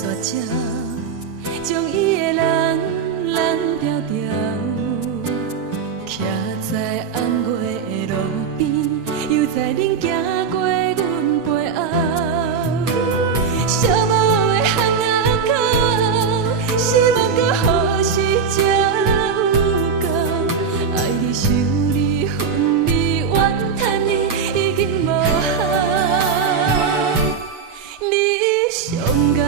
作者，将伊的人拦条条，徛在暗月的路边，又在恁行过阮背后。寂寞的巷仔口，希望搁好时才有够。爱你想你恨你怨叹你，已经无效。你上高。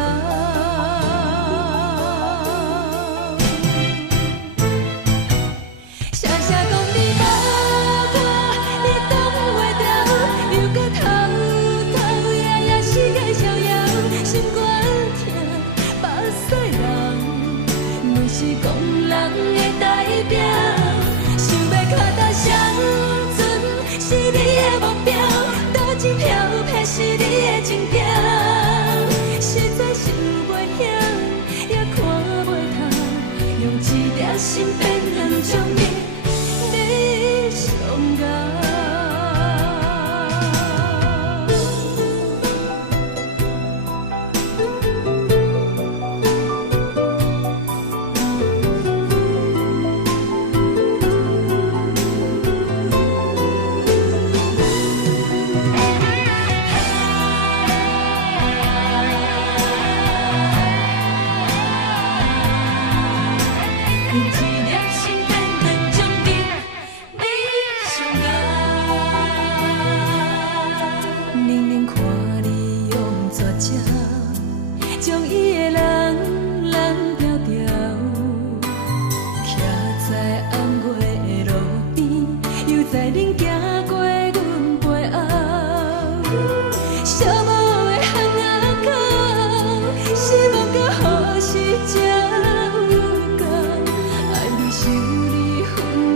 是讲人的代表，想要脚踏双船，是你的目标，倒一漂泊是你的情调，实在想袂晓，也看袂透，用一粒心变两种命，你上高。用一粒心变两种命，你上高。明明看你用作者，将伊的人拦条条，徛在暗月的路边，又在恁行过阮背后。寂寞的巷仔口，希望搁好时才。想你恨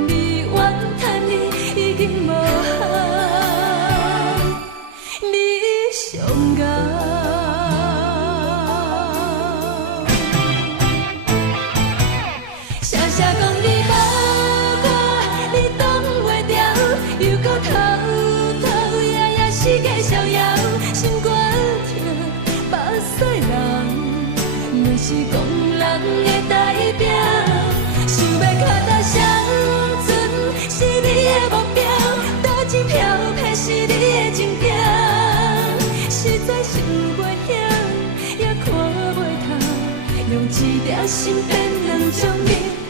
你怨叹你，已经无效，你上高。写写讲你无我，你挡袂牢，又搁偷偷夜夜四界逍遥，心肝疼，目屎流，若是讲人的代表。想要脚踏双船，是你的目标，倒一漂泊是你的情调，实在想袂晓，也看袂透，用一粒心变两种命。